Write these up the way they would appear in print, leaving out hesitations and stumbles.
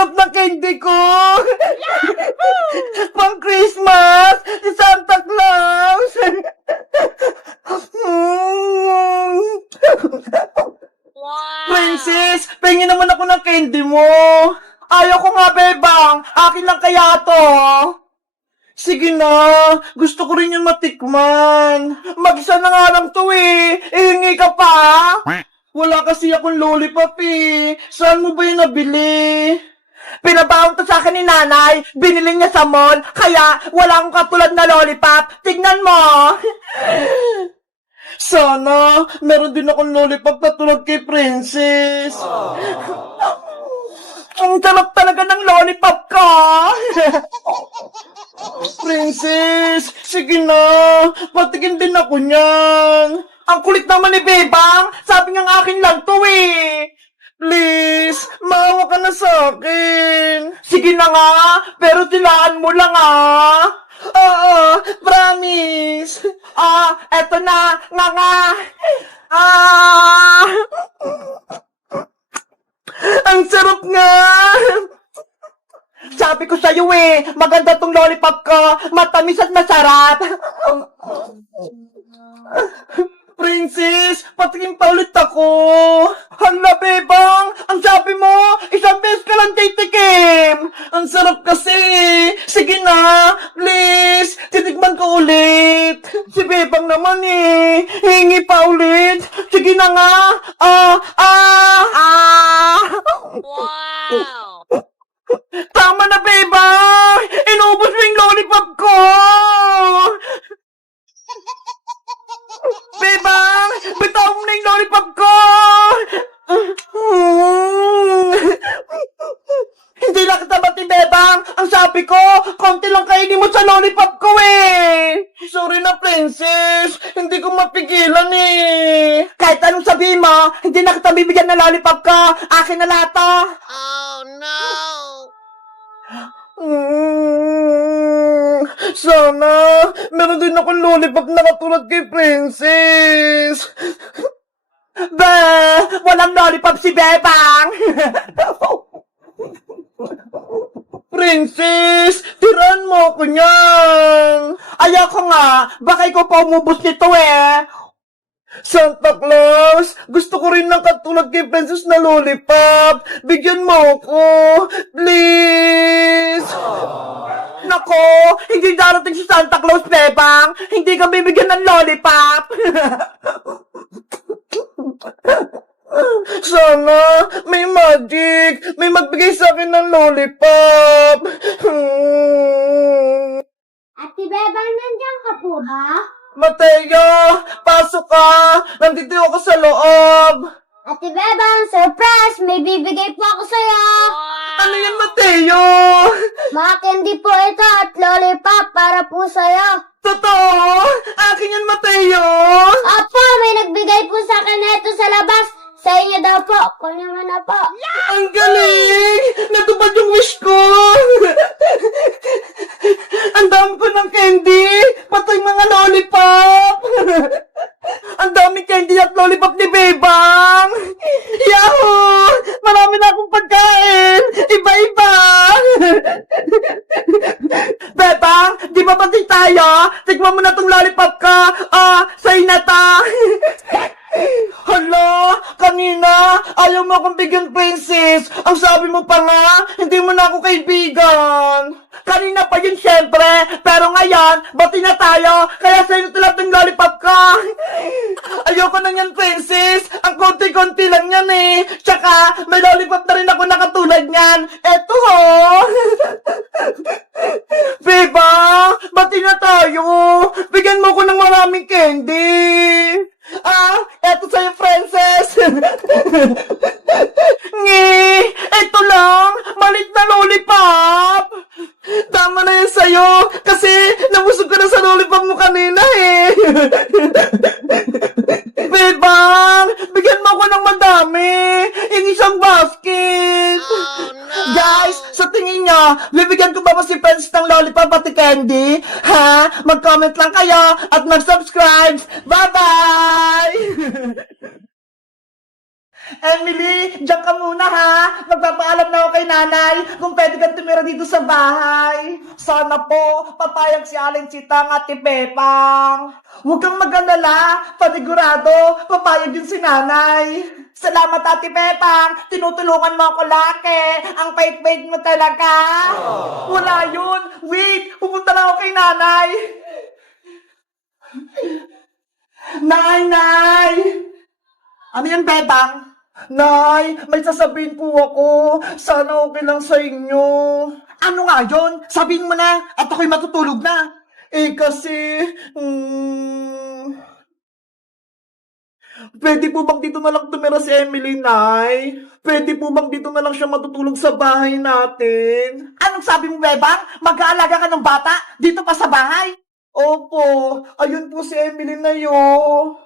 sarap ng candy ko! Pang Christmas! Si Santa Claus! Princess, pengin naman ako ng candy mo! Ayaw ko nga, bebang! Akin lang kaya to! Sige na, gusto ko rin yung matikman. Mag-isa na nga lang to eh. Ihingi ka pa? Wala kasi akong lollipop eh. Saan mo ba yung nabili? Pinabaon to sa akin ni nanay. Binili niya sa mall. Kaya wala akong katulad na lollipop. Tignan mo. Sana, meron din akong lollipop na tulad kay Princess. Ang sarap talaga ng lollipop ka. Princess, sige na. Patikin din ako niyan. Ang kulit naman ni Bebang. Sabi nga akin lang to eh. Please, maawa ka na sa akin. Sige na nga, pero tilaan mo lang ah. Oo, promise. Eto na, nga. Ang sarap nga. Sabi ko sa'yo eh, maganda tong lollipop ko, matamis at masarap. Princess, patikim pa ulit ako. Hala, bebang, ang sabi mo, isang beses ka lang titikim. Ang sarap kasi. Sige na, please, titikman ko ulit. Si bebang naman eh, hingi pa ulit. Sige na nga. Wow! Tama na, bebang! Inubos mo yung lollipop ko! Bebang! Bitaw mo na yung lollipop ko! Hindi lang kita bati, bebang! Ang sabi ko, konti lang kainin mo sa lollipop ko eh! Sorry na, princess! Hindi ko mapigilan eh! Kahit anong sabihin mo, hindi na kita bibigyan ng lollipop ko! Akin na lahat to! Oh no! Sana, meron din akong lollipop na katulad kay Princess. Walang lollipop si Bebang. Princess, tiran mo ako niyan. Ayoko nga, baka ikaw pa umubos nito eh. Santa Claus, gusto ko rin ng katulad kay Princess na lollipop. Bigyan mo ako, please. Nako, hindi darating si Santa Claus, Bebang. Hindi ka bibigyan ng lollipop. Sana, may magic. May magbigay sa akin ng lollipop. Ate Bebang, nandiyan ka po ba? Mateo, pasok ka. Nandito ako sa loob. Ate Bebang, surprise! May bibigay po ako sa'yo! Ano yan, Mateo? Mga candy po ito at lollipop para po sa'yo. Totoo? Akin yan, Mateo? Opo, may nagbigay po sa akin na ito sa labas. Sa inyo daw po. Kunin mo na po. Ang galing! Natupad yung wish ko! Ang dami ko ng candy! Pati mga lollipop! Ang dami candy at lollipop ni Bebang! Yahoo! Marami na akong pagkain! Iba-iba! Bebang, di ba pati tayo? Tikman mo na tong lollipop ka! Sa'yo na ta! Hala, kanina, ayaw mo akong bigyan, Princess. Ang sabi mo pa nga, hindi mo na ako kaibigan. Kanina pa yun, syempre. Pero ngayon, bati na tayo. Kaya sa'yo na ng lollipop ka. Ayoko na yan, Princess. Ang konti-konti lang yan eh. Tsaka, may lollipop na rin ako na katulad niyan. Eto ho. Beba, bati na tayo. Bigyan mo ko ng maraming candy. Eto sa'yo, Princess. Eto lang, malit na lollipop. Tama na yan sa'yo, kasi nabusog ka na sa lollipop mo kanina eh. Bebang, bigyan mo ako ng madami. Yung isang basket. Oh no! Guys, sa tingin nyo, bibigyan ko ba si Princess ng lollipop at candy? Ha? Mag-comment lang kayo at mag-subscribe. Bye-bye! Emily, diyan ka muna ha. Magpapaalam na ako kay nanay kung pwede kang tumira dito sa bahay. Sana po, papayag si Aling Sitang at si Pepang. Huwag kang mag-alala, panigurado, papayag din si nanay. Salamat Ate Pepang, tinutulungan mo ako laki. Ang pait-pait mo talaga. Wala yun. Wait, pupunta na ako kay nanay. Nay! Ano yan, Bebang? Nay, may sasabihin po ako. Sana okay lang sa inyo. Ano nga yun? Sabihin mo na at ako'y matutulog na. Kasi... Pwede po bang dito na lang tumira si Emily, Nay? Pwede po bang dito na lang siya matutulog sa bahay natin? Anong sabi mo, Bebang? Mag-aalaga ka ng bata dito pa sa bahay? Opo, ayun po si Emily na yun.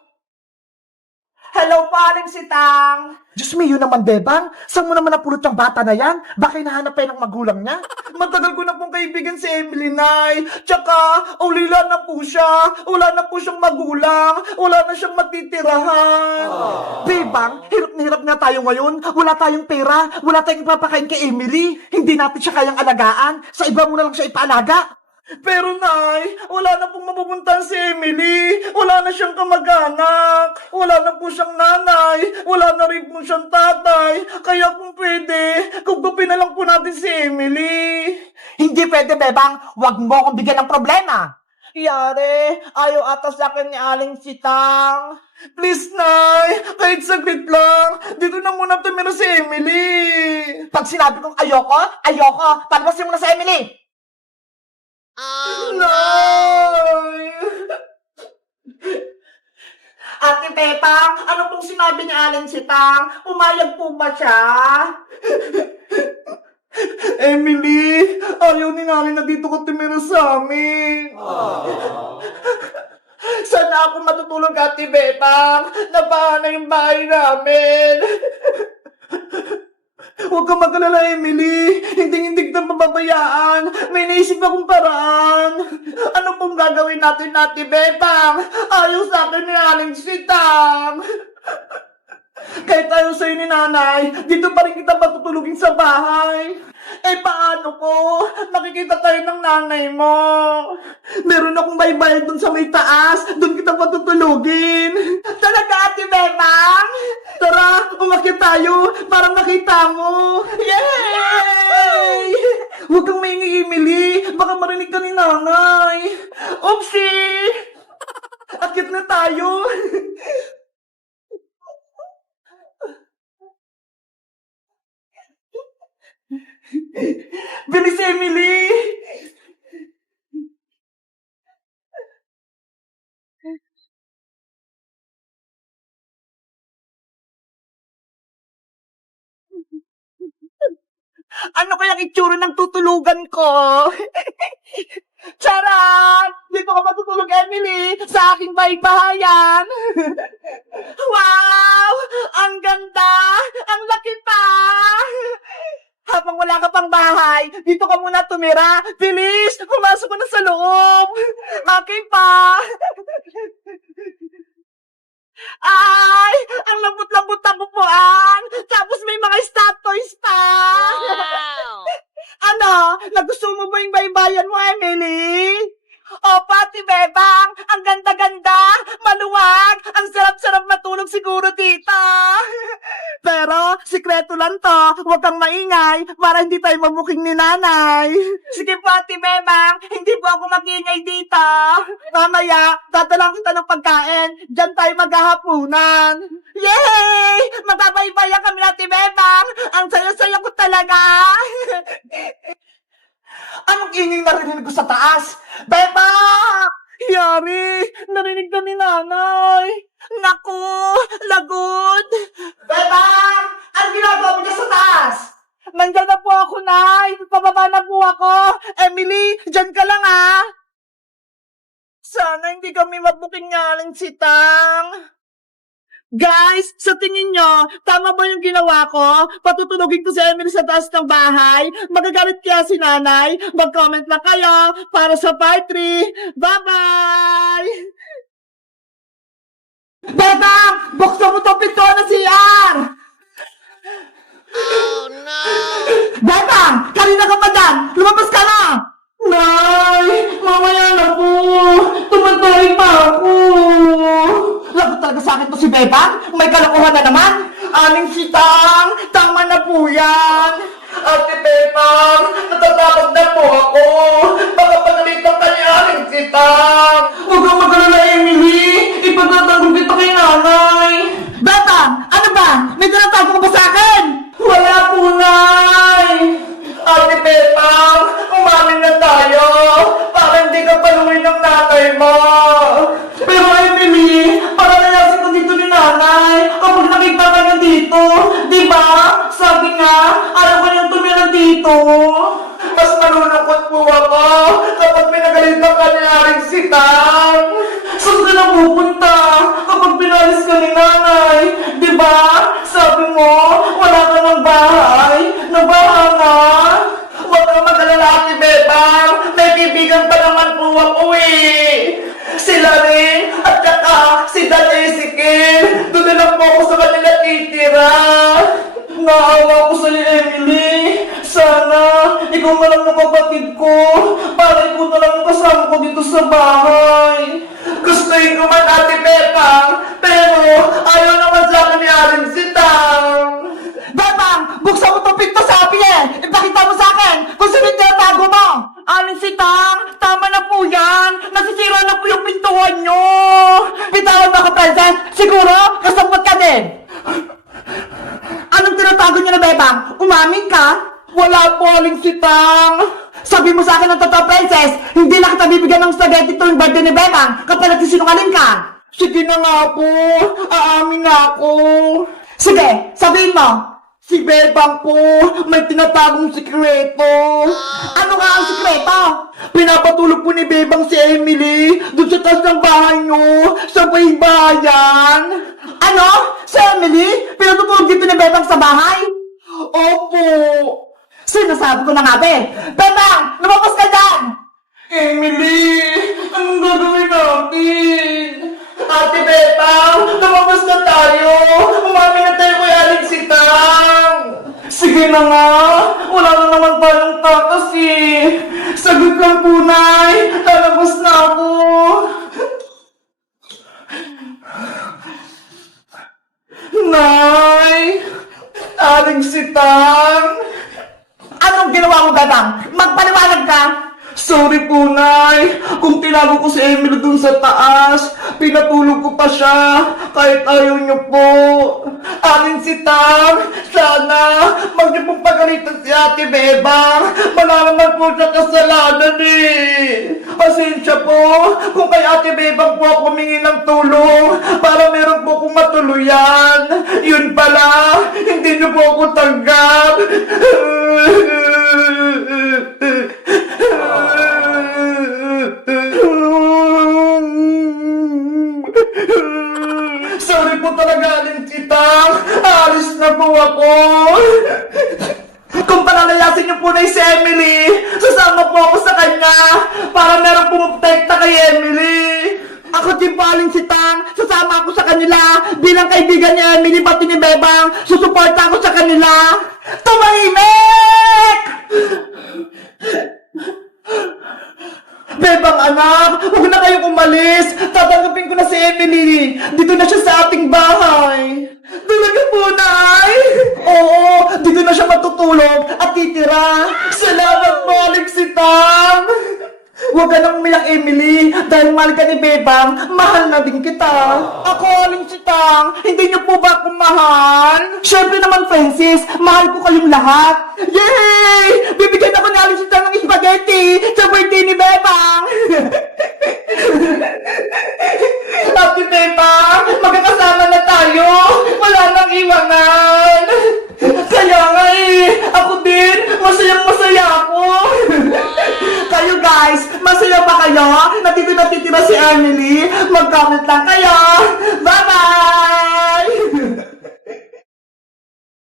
Hello po, Aling Sitang. Diyos mo, yun naman, Bebang. Saan mo naman napulot yung bata na yan? Baka hinahanap pa ng magulang niya? Matagal ko na pong kaibigan si Emily, Nay. Tsaka, ulila na po siya. Wala na po siyang magulang. Wala na siyang matitirahan. Bebang, hirap na hirap nga tayo ngayon. Wala tayong pera. Wala tayong ipapakain kay Emily. Hindi natin siya kayang alagaan. Sa iba mo na lang siya ipaalaga. Pero Nay, wala na pong mapupuntahan si Emily. Wala na siyang kamag-anak. Wala na po siyang nanay. Wala na rin po siyang tatay. Kaya kung pwede, kugupin na lang po natin si Emily. Hindi pwede, Bebang. Huwag mo akong bigyan ng problema. Yare, ayaw ata sa akin ni Aling Sitang. Please, Nay, kahit saglit lang. Dito na muna tumira si Emily. Pag sinabi kong ayoko, ayoko. Pagbasin mo na sa Emily. Oh, no! Nay! Ate Pepang, ano pong sinabi ni Aling Sitang? Umayag po ba siya? Emily, ayaw ni nanay na dito ko tumira sa amin. Sana ako matutulog, Ate Pepang. Nabahan na yung bahay namin. Huwag kang mag-alala, Emily. Hindi kita mababayaan. May naisip akong paraan. Ano pong gagawin natin, Ate Bebang? Ayaw sa akin ni Aling Sitang. Kahit ayaw sa'yo ni nanay, dito pa rin kita matutulugin sa bahay. Paano ko? Nakikita tayo ng nanay mo. Meron akong baybayad dun sa may taas. Dun kita matutulugin. Talaga, Ate Bebang? Tara, umakyat tayo para makita mo. Yay! Huwag kang maingi, Emily. Baka marinig ka ni nanay. Oopsie! Akyat na tayo. Bilis, Emily! Ano kayang itsura ng tutulugan ko? Charot! Dito ka matutulog, Emily, sa aking baybayan. Wow! Ang ganda! Ang laki pa! Habang wala ka pang bahay, dito ka muna tumira. Bilis! Pumasok ko na sa loob. Okay pa. Ay! Ang lambot-lambot ng upuan. Tapos may mga stop toys pa. Wow! Ano? Nagustuhan mo ba yung baybayan mo, Emily? O, Pati Bebang, ang ganda-ganda, maluwag, ang sarap-sarap matulog siguro dito. Pero, sikreto lang to, huwag kang maingay para hindi tayo mabuking ni nanay. Sige po, Ate Bebang, hindi po ako mag-ingay dito. Mamaya, dadalang kita ng pagkain, dyan tayo maghahapunan. Yay! Magbabaybayan kami, Ate Bebang, ang saya-saya ko talaga. Anong ingay narinig ko sa taas? Beba! Yari! Narinig na ni nanay! Naku! Lagod! Beba! Ano ginagawa mo dyan sa taas? Nandyan na po ako, Nay! Pababa na po ako! Emily, dyan ka lang, ha? Sana hindi kami mabuking Aling Sitang. Guys, sa tingin nyo, tama ba yung ginawa ko? Patutulogin ko si Emily sa taas ng bahay? Magagalit kaya si nanay? Mag-comment na kayo para sa part 3. Bye-bye! Bebang! Buksan mo to pinto na CR! Oh no! Bebang! Kanina ka pa dyan! Lumabas ka na! Nay! Mamaya na po! Tumatay pa ako! Lagot talaga sa akin to si Bebang? May kalokohan na naman! Aling sitang! Tama na po yan! Ate Bebang! Natatakot na po ako! Baka pagalitan ka ni Aling sitang! Huwag kang mag-alala, Emily! Ipagtatanggol kita kay nanay! Bebang! Ano ba? May tinatago ka ba sa akin? Wala po, Nay! Ate Bebang, umamin na tayo para hindi ka paluin ng nanay mo. Pero Emily, para nalasin ko dito ni nanay kapag nakita ka niya dito. Diba? Sabi nga, ayaw ka niyang tumira dito. Mas malulungkot po ako kapag pinagalitan ka ni Aring Sitang. Saan ka na pupunta kapag pinalis ka ni nanay? Diba? Sabi mo, wala ka ng bahay. Nabaha na. Huwag kang mag-alala, Ate Bebang. May kaibigan pa naman po ako eh. Sila rin at saka si Dan Ezekiel. Doon na lang po ako sa kanila titira. Naawa ko sa'yo, Emily. Sana ikaw na lang ng kapatid ko para ikaw na lang ang kasama ko dito sa bahay. Gustuin ko man, Ate Bebang, pero ayaw naman sa akin ni Aling Sitang. Bebang, buksan mo itong pinto, sabi eh! Ipakita mo sa akin kung sino yung tinatago mo! Aling Sitang, tama na po yan! Nasisira na po yung pintuan nyo! Bitawan mo ako, Princess! Siguro, kasabot ka din! Anong tinatago niyo na, Bebang? Umamin ka? Wala po, Aling Sitang! Sabi mo sa akin ng totoo, Princess, hindi na kita bibigyan ng spaghetti tuwing birthday ni Bebang kapag nagsisinungaling ka! Sige na nga po! Aamin na ako! Sige, sabihin mo! Si Bebang po, may tinatagong sikreto. Ano nga ang sikreto? Pinapatulog po ni Bebang si Emily doon sa taas ng bahay nyo, sa may bayan. Ano? Si Emily? Pinatutulog dito ni Bebang sa bahay? Opo. Sinasabi ko na nga, Be. Bebang, lumabas ka dyan! Emily, anong gagawin natin? Ate Bebang, lumabas na tayo! Umami na tayo kay Aling Sitang! Sige na nga! Wala na naman tayong takas eh! Sagot lang po, Nay! Lalabas na ako! Nay! Aling Sitang! Anong ginawa mo, Bebang? Magpaliwanag ka! Sorry po, Nay. Kung tinago ko si Emily dun sa taas, pinatulog ko pa siya, kahit ayaw niyo po. Aling Sitang, sana, mag niyo pong pagalitan si Ate Bebang. Wala naman po siya kasalanan eh. Pasensya po, kung kay Ate Bebang po ako humingi ng tulong, para meron po akong matuluyan. Yun pala, hindi niyo po ako tanggap. Sorry po talaga, Aling Sitang. Alis na po ako. Kung palalayasin niyo po na si Emily, sasama po ako sa kanya para meron pumuprotekta kay Emily. Ako din po, Aling Sitang. Sasama ako sa kanila bilang kaibigan ni Emily pati ni Bebang. Susuporta ako sa kanila. Tumahimik! Bebang anak, huwag na kayong umalis. Tatanggapin ko na si Emily. Dito na siya sa ating bahay. Talaga po, Nay? Oo, dito na siya matutulog at titira. Salamat po, Aling Sitang. Huwag ka nang umiyak, Emily. Dahil mahal ka ni Bebang, mahal na din kita. Ako, Aling Sitang, hindi niyo po ba akong mahal? Siyempre naman, Francis, mahal ko kayong lahat. Yay! Bibigyan ako ni Aling Sitang ng spaghetti sa birthday ni Bebang. Happy Bebang, magkakasama na tayo. Wala nang iwanan. Kaya nga eh, ako din, masayang-masaya ako. Kayo guys, masaya ba kayo? Natitira si Emily? Mag-comment lang kayo. Bye-bye!